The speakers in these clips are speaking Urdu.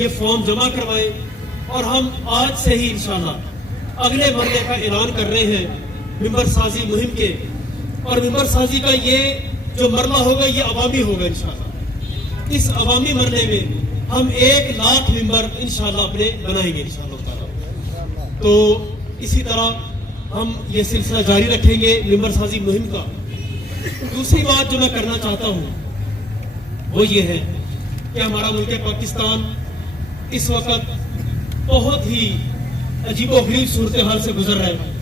یہ فارم جمع کروائیں اور ہم آج سے ہی انشاءاللہ اگلے مرحلے کا اعلان کر رہے ہیں ممبر سازی مہم کے. اور ممبر سازی کا یہ جو مرحلہ ہوگا یہ عوامی ہوگا انشاءاللہ. اس عوامی مرحلے میں ہم 1 لاکھ ممبر انشاءاللہ اپنے بنائیں گے انشاءاللہ تعالیٰ. تو اسی طرح ہم یہ سلسلہ جاری رکھیں گے ممبر سازی مہم کا. دوسری بات جو میں کرنا چاہتا ہوں وہ یہ ہے کہ ہمارا ملک پاکستان اس وقت بہت ہی عجیب و غریب صورتحال سے گزر رہا ہے.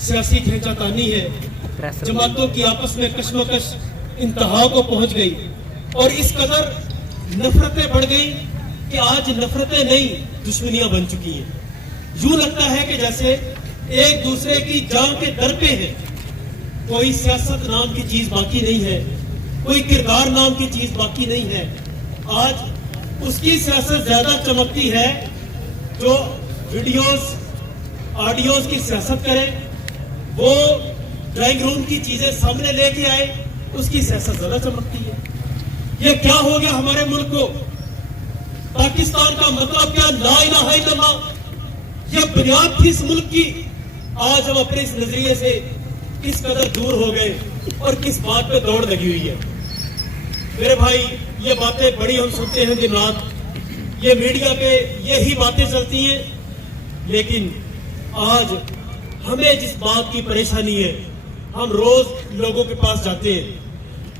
سیاسی کھینچا تانی ہے, جماعتوں کی آپس میں کشمکش انتہا کو پہنچ گئی اور اس قدر نفرتیں بڑھ گئی کہ آج نفرتیں نہیں دشمنیاں بن چکی ہیں. یوں لگتا ہے کہ جیسے ایک دوسرے کی جان کے در پہ ہے. کوئی سیاست نام کی چیز باقی نہیں ہے, کوئی کردار نام کی چیز باقی نہیں ہے. آج اس کی سیاست زیادہ چمکتی ہے جو ویڈیوز آڈیوز کی سیاست کرے, وہ ڈرائنگ روم کی چیزیں سامنے لے کے آئے, اس کی سیاست زیادہ چمکتی ہے. یہ کیا ہو گیا ہمارے ملک کو؟ پاکستان کا مطلب کیا؟ لا الہ الا اللہ. یہ بنیاد تھی اس ملک کی. آج ہم اپنے اس نظریے سے کس قدر دور ہو گئے اور کس بات پہ دوڑ لگی ہوئی ہے. میرے بھائی, یہ باتیں بڑی ہم سنتے ہیں دن رات, یہ میڈیا پہ یہی باتیں چلتی ہیں, لیکن آج ہمیں جس بات کی پریشانی ہے ہم روز لوگوں کے پاس جاتے ہیں.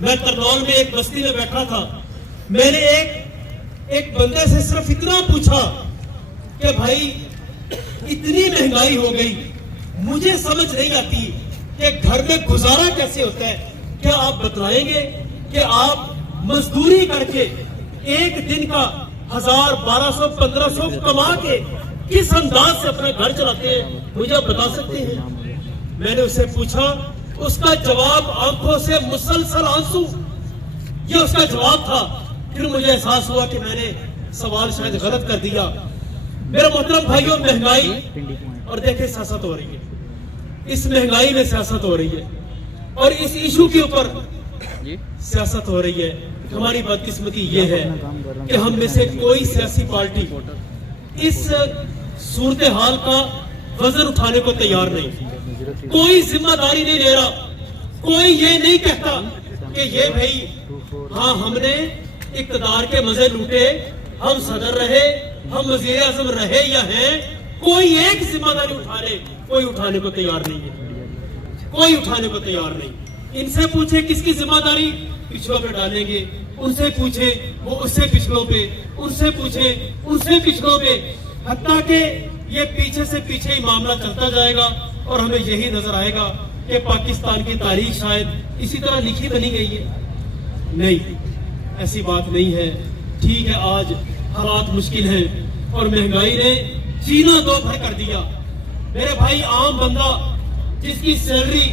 میں ترنول میں ایک بستی میں بیٹھا تھا, میں نے ایک بندے سے صرف اتنا پوچھا کہ بھائی اتنی مہنگائی ہو گئی, مجھے سمجھ نہیں آتی کہ گھر میں گزارا کیسے ہوتا ہے. کیا آپ بتلائیں گے کہ آپ مزدوری کر کے ایک دن کا 1000 1200 1500 کما کے کس انداز سے اپنا گھر چلاتے ہیں؟ مجھے آپ بتا سکتے ہیں؟ میں نے اسے پوچھا, اس کا جواب آنکھوں سے مسلسل آنسو. یہ اس کا جواب تھا. پھر مجھے احساس ہوا کہ میں نے سوال شاید غلط کر دیا. میرے محترم بھائیوں, مہنگائی اور دیکھیں سیاست ہو رہی ہے. اس مہنگائی میں سیاست ہو رہی ہے اور اس ایشو کے اوپر سیاست ہو رہی ہے. ہماری بدقسمتی یہ ہے کہ ہم میں سے کوئی سیاسی پارٹی اس صورتحال کا وزن اٹھانے کو تیار نہیں. کوئی ذمہ داری نہیں لے رہا. کوئی یہ نہیں کہتا کہ یہ بھائی ہاں ہم نے اقتدار کے مزے لوٹے, ہم صدر رہے, ہم وزیر اعظم رہے یا ہیں. کوئی ایک ذمہ داری اٹھا لے, کوئی اٹھانے کو تیار نہیں ہے. کوئی اٹھانے کو تیار نہیں. ان سے پوچھے کس کی ذمہ داری, پچھلوں پہ ڈالیں گے. ان سے پوچھے وہ اس سے پچھلوں پہ, ان سے پوچھے ان سے پچھلوں پہ, حتیٰ کہ یہ پیچھے سے پیچھے ہی معاملہ چلتا جائے گا اور ہمیں یہی نظر آئے گا کہ پاکستان کی تاریخ شاید اسی طرح لکھی بنی گئی ہے. نہیں, ایسی بات نہیں ہے. ٹھیک ہے آج حالات مشکل ہیں اور مہنگائی نے جینا دو بھر کر دیا. میرے بھائی, عام بندہ جس کی سیلری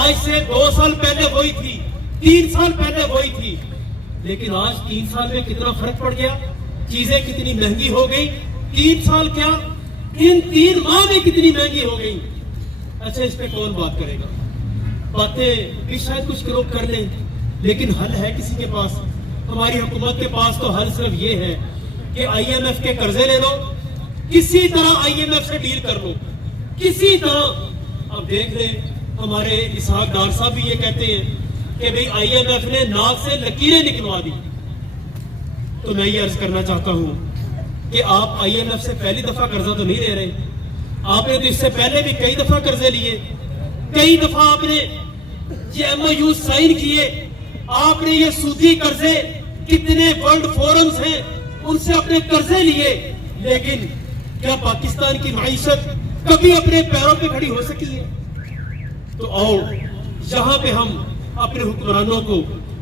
آج سے 2 سال پہلے وہی تھی, 3 سال پہلے وہی تھی, لیکن آج 3 سال میں کتنا فرق پڑ گیا. چیزیں کتنی مہنگی ہو گئی. 3 سال کیا, ان 3 ماہ میں کتنی مہنگی ہو گئی. اچھا, اس پہ کون بات کرے گا؟ باتیں بھی شاید کچھ لوگ کر لیں, لیکن حل ہے کسی کے پاس؟ ہماری حکومت کے پاس تو حل صرف یہ ہے کہ IMF کے قرضے لے لو, کسی طرح IMF سے ڈیل کر لو, کسی طرح. اب دیکھ لیں, ہمارے اسحاق ڈار صاحب بھی یہ کہتے ہیں کہ بھئی IMF نے ناک سے لکیریں نکلوا دی. تو میں یہ عرض کرنا چاہتا ہوں کہ آپ IMF سے پہلی دفعہ قرضہ تو نہیں لے رہے. آپ نے تو اس سے پہلے بھی کئی دفعہ قرضے لیے, کئی دفعہ آپ نے یہ MOU سائن کیے, آپ نے یہ سودی قرضے, کتنے ورلڈ فورمز ہیں ان سے اپنے قرضے لیے, لیکن کیا پاکستان کی معیشت کبھی اپنے پیروں پہ کھڑی ہو سکی ہے؟ تو آؤ یہاں پہ ہم اپنے حکمرانوں کو,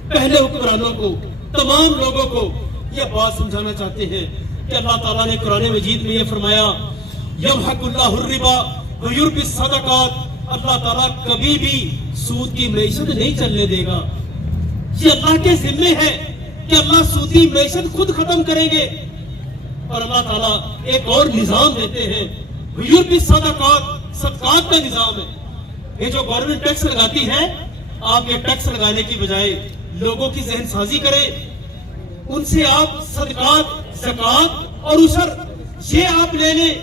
پہلے حکمرانوں کو, تمام لوگوں کو یہ بات سمجھانا چاہتے ہیں کہ اللہ تعالیٰ نے قرآن مجید میں یہ فرمایا, یمحق اللہ الربا ویربی الصدقات. اللہ تعالیٰ کبھی بھی سود کی معیشت نہیں چلنے دے گا. یہ اللہ کے ذمے ہے کہ اللہ سودی معیشت خود ختم کریں گے. اور اللہ تعالیٰ ایک اور نظام دیتے ہیں, ویربی الصدقات, صدقات کا نظام ہے. یہ جو گورنمنٹ ٹیکس لگاتی ہے, آپ یہ ٹیکس لگانے کی بجائے لوگوں کی ذہن سازی کریں, ان سے آپ صدقات، زکات اور عشر یہ آپ لے لیں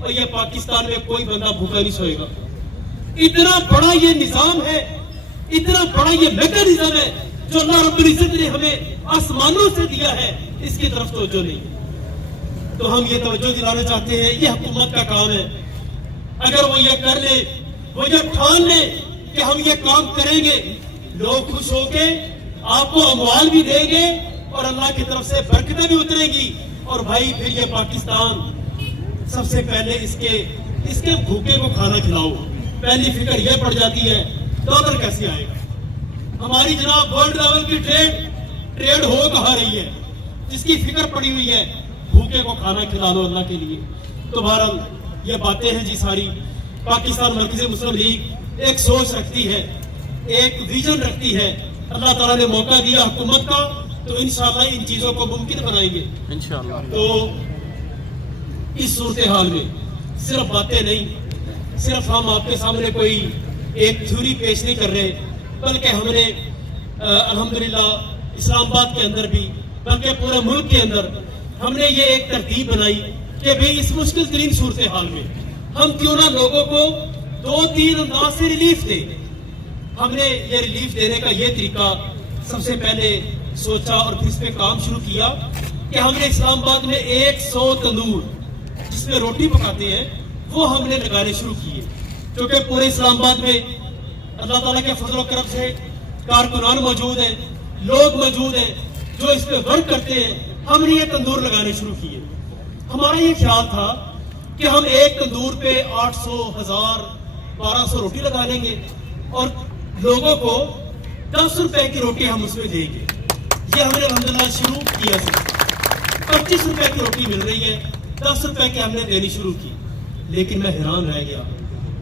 اور یہ پاکستان میں کوئی بندہ بھوکا نہیں سوئے گا. اتنا بڑا یہ نظام ہے، اتنا بڑا یہ میکانزم ہے جو اللہ رب العزت نے ہمیں آسمانوں سے دیا ہے، اس کی طرف توجہ نہیں. تو ہم یہ توجہ دلانا چاہتے ہیں، یہ حکومت کا کام ہے. اگر وہ یہ کر لے، وہ یہ ٹھان لے کہ ہم یہ کام کریں گے، لوگ خوش ہو کے آپ کو اموال بھی دیں گے اور اللہ کی طرف سے برکتیں بھی اتریں گی. اور بھائی پھر یہ پاکستان سب سے پہلے اس کے بھوکے کو کھانا کھلاؤ. پہلی فکر یہ پڑ جاتی ہے ڈالر کیسے آئے گا. ہماری جناب ورلڈ لیول کی ٹریڈ ہو کہاں رہی ہے، جس کی فکر پڑی ہوئی ہے بھوکے کو کھانا کھلا دو اللہ کے لیے. تو بہرحال یہ باتیں ہیں جی ساری. پاکستان مرکزی مسلم لیگ ایک سوچ رکھتی ہے، ایک ویژن رکھتی ہے. اللہ تعالیٰ نے موقع دیا حکومت کا تو انشاءاللہ ان چیزوں کو ممکن بنائیں گے انشاءاللہ. تو اس صورتحال میں صرف باتیں نہیں، صرف ہم آپ کے سامنے کوئی ایک تھیوری پیش نہیں کر رہے، بلکہ ہم نے الحمدللہ اسلام آباد کے اندر بھی بلکہ پورے ملک کے اندر ہم نے یہ ایک ترتیب بنائی کہ بھئی اس مشکل ترین صورتحال میں ہم کیوں نہ لوگوں کو 2-3 انداز سے ریلیف دیں. ہم نے یہ ریلیف دینے کا یہ طریقہ سب سے پہلے سوچا اور پھر اس پہ کام شروع کیا کہ ہم نے اسلام آباد میں 100 تندور جس میں روٹی پکاتے ہیں وہ ہم نے لگانے شروع کیے. کیونکہ پورے اسلام آباد میں اللہ تعالیٰ کے فضل و کرم سے کارکنان موجود ہیں، لوگ موجود ہیں جو اس پہ ورک کرتے ہیں. ہم نے یہ تندور لگانے شروع کیے. ہمارا یہ خیال تھا کہ ہم ایک تندور پہ 800، 1000، 1200 روٹی لگا لیں گے اور لوگوں کو 10 روپے کی روٹی ہم اس میں دیں گے. یہ ہم نے الحمدللہ شروع کیا تھا. 25 روپے کی روٹی مل رہی ہے، 10 روپے کی ہم نے دینی شروع کی. لیکن میں حیران رہ گیا.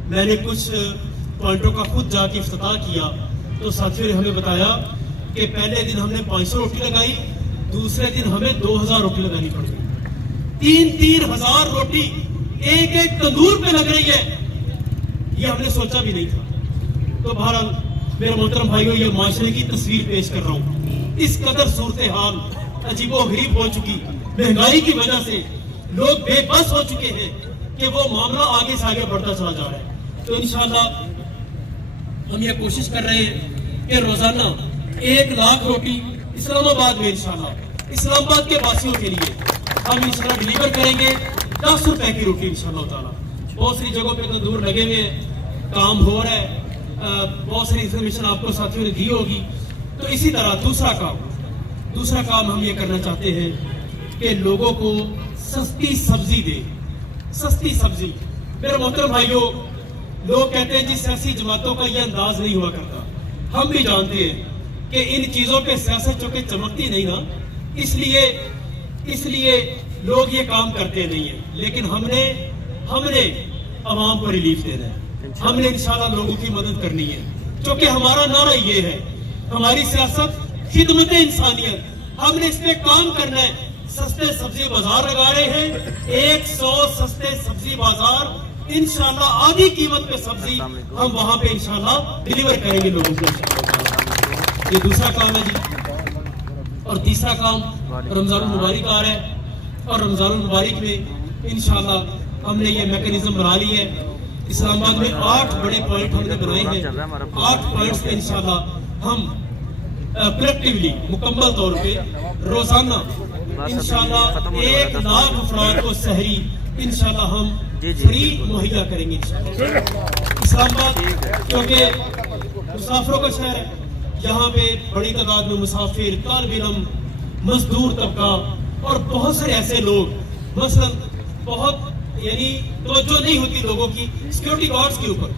میں نے کچھ پوائنٹوں کا خود جا کے افتتاح کیا تو ساتھیوں نے ہمیں بتایا کہ پہلے دن ہم نے 500 روٹی لگائی، دوسرے دن ہمیں 2000 روٹی لگانی پڑی. 3,000 روٹی ایک تندور پہ لگ رہی ہے، یہ ہم نے سوچا بھی نہیں تھا. تو بہرحال میرے محترم بھائیوں، یہ معاشرے کی تصویر پیش کر رہا ہوں. اس قدر صورتحال عجیب و غریب ہو چکی، مہنگائی کی وجہ سے لوگ بے بس ہو چکے ہیں کہ وہ معاملہ آگے سے آگے بڑھتا چلا جا رہا ہے. تو انشاءاللہ ہم یہ کوشش کر رہے ہیں کہ روزانہ 1 لاکھ روٹی اسلام آباد میں انشاءاللہ اسلام آباد کے واسیوں کے لیے ہم انشاءاللہ ڈیلیور کریں گے. 10 روپے کی روٹی انشاءاللہ تعالیٰ. بہت سی جگہوں پہ تندور لگے ہوئے ہیں، کام ہو رہا ہے. بہت ساری انفارمیشن آپ کو ساتھیوں نے دی ہوگی. تو اسی طرح دوسرا کام ہم یہ کرنا چاہتے ہیں کہ لوگوں کو سستی سبزی دے. سستی سبزی. میرے محترم بھائیوں، لوگ کہتے ہیں جی سیاسی جماعتوں کا یہ انداز نہیں ہوا کرتا. ہم بھی جانتے ہیں کہ ان چیزوں پہ سیاست چونکہ چمکتی نہیں نا، اس لیے لوگ یہ کام کرتے نہیں ہیں. لیکن ہم نے عوام کو ریلیف دینا ہے. ہم نے انشاءاللہ لوگوں کی مدد کرنی ہے. کیونکہ ہمارا نعرہ یہ ہے، ہماری سیاست خدمت انسانیت. ہم نے اس پہ کام کرنا ہے. سستے سبزی بازار لگا رہے ہیں، 100 سستے سبزی بازار انشاءاللہ آدھی قیمت پہ سبزی ہم وہاں پہ انشاءاللہ ڈیلیور کریں گے لوگوں کو. یہ دوسرا کام ہے جی. اور تیسرا کام رمضان المبارک آ رہا ہے اور رمضان المبارک میں انشاءاللہ ہم نے یہ میکانزم بنا لی ہے. اسلام آباد میں 8 بڑے پوائنٹ ہم نے بنائے ہیں. 8 پوائنٹس پہ انشاءاللہ ہم کلیکٹیولی مکمل طور پہ روزانہ انشاءاللہ 1 لاکھ افراد کو سحری انشاءاللہ ہم فری مہیا کریں گے انشاءاللہ. اسلام آباد کیونکہ مسافروں کا شہر ہے، یہاں پہ بڑی تعداد میں مسافر، طالب علم، مزدور طبقہ اور بہت سے ایسے لوگ مثلا بہت توجہ نہیں ہوتی لوگوں کی سیکیورٹی گارڈز کے اوپر.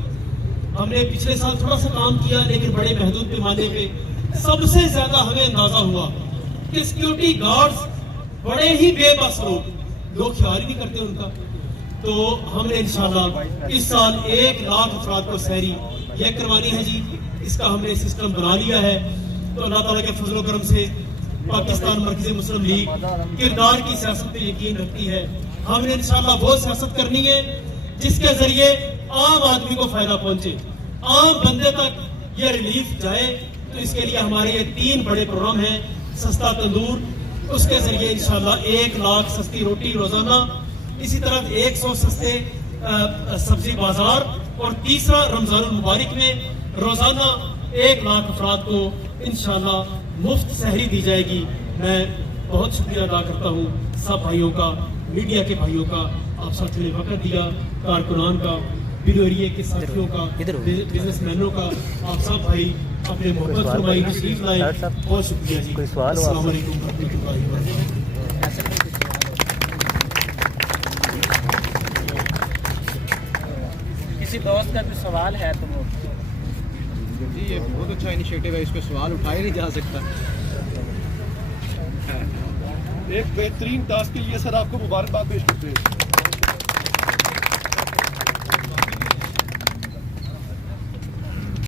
ہم نے پچھلے سال تھوڑا سا کام کیا لیکن بڑے محدود پیمانے پہ. سب سے زیادہ ہمیں اندازہ ہوا کہ سیکیورٹی گارڈز بڑے ہی بے بس لوگ خیال ہی نہیں کرتے ان کا. تو ہم نے انشاءاللہ اس سال 1 لاکھ افراد کو سحری یہ کروانی ہے جی. اس کا ہم نے سسٹم بنا لیا ہے. تو اللہ تعالیٰ کے فضل و کرم سے پاکستان مرکزی مسلم لیگ کردار کی سیاست پہ یقین رکھتی ہے. ہم نے انشاءاللہ وہ سیاست کرنی ہے جس کے ذریعے عام آدمی کو فائدہ پہنچے، عام بندے تک یہ ریلیف جائے. تو اس کے لیے ہمارے یہ 3 بڑے پروگرام ہیں: سستا تندور اس کے ذریعے انشاءاللہ 1 لاکھ سستی روٹی روزانہ، اسی طرح 100 سستے سبزی بازار، اور تیسرا رمضان المبارک میں روزانہ 1 لاکھ افراد کو انشاءاللہ مفت سحری دی جائے گی۔ میں بہت شکریہ ادا کرتا ہوں سب بھائیوں کا، میڈیا کے بھائیوں کا، آپ ساتھیوں نے وقت دیا، کارکنان کا، بیرو ایریے کے ساتھیوں کا، بزنس مینوں کا، آپ سب بھائی اپنے محبت فرمائی تشریف لائے، بہت شکریہ جی۔ السلام علیکم ورحمۃ اللہ وبرکاتہ۔ کسی دوست کا کوئی سوال ہے تو جی یہ بہت اچھا انیشیٹو ہے، اس پہ سوال اٹھایا نہیں جا سکتا۔ ایک بہترین ٹاسک کے لیے سر آپ کو مبارکباد پیش کرتے ہیں۔